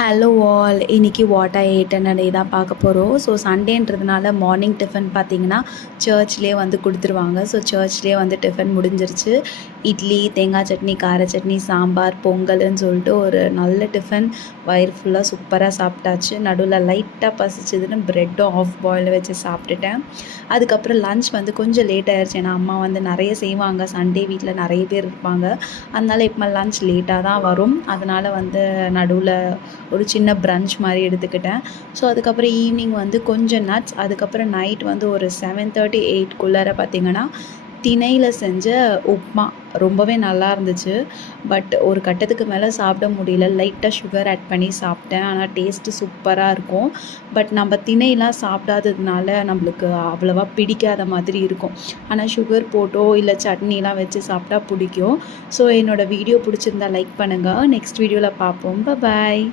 Hello all, இன்றைக்கி what I ate என்னன்னு தான் பார்க்க போகிறோம். ஸோ சண்டேன்றதுனால மார்னிங் டிஃபன் பார்த்திங்கன்னா சர்ச்லேயே வந்து கொடுத்துருவாங்க. ஸோ சர்ச்லேயே வந்து டிஃபன் முடிஞ்சிருச்சு. இட்லி, தேங்காய் சட்னி, கார சட்னி, சாம்பார், பொங்கல்னு சொல்லிட்டு ஒரு நல்ல டிஃபன் வயிறு ஃபுல்லாக சூப்பராக சாப்பிட்டாச்சு. நடுவில் லைட்டாக பசிச்சதுன்னு ப்ரெட்டும் ஆஃப் பாயில் வச்சு சாப்பிட்டுட்டேன். அதுக்கப்புறம் லன்ச் வந்து கொஞ்சம் லேட் ஆகிடுச்சு. ஏன்னா அம்மா வந்து நிறைய செய்வாங்க. சண்டே வீட்டில் நிறைய பேர் இருப்பாங்க. அதனால் இப்போ லன்ச் லேட்டாக தான் வரும். அதனால் வந்து நடுவில் ஒரு சின்ன ப்ரன்ச் மாதிரி எடுத்துக்கிட்டேன். ஸோ அதுக்கப்புறம் ஈவினிங் வந்து கொஞ்சம் நட்ஸ், அதுக்கப்புறம் நைட் வந்து ஒரு 7:30 8 பார்த்திங்கன்னா திணையில் செஞ்ச உப்மா ரொம்பவே நல்லா இருந்துச்சு. பட் ஒரு கட்டத்துக்கு மேலே சாப்பிட முடியல. லைட்டாக சுகர் ஆட் பண்ணி சாப்பிட்டேன். ஆனால் டேஸ்ட்டு சூப்பராக இருக்கும். பட் நம்ம திணையெலாம் சாப்பிடாததுனால நம்மளுக்கு அவ்வளோவா பிடிக்காத மாதிரி இருக்கும். ஆனால் சுகர் போட்டோ இல்லை சட்னிலாம் வச்சு சாப்பிட்டா பிடிக்கும். ஸோ என்னோடய வீடியோ பிடிச்சிருந்தா லைக் பண்ணுங்கள். நெக்ஸ்ட் வீடியோவில் பார்ப்போம். பாய்.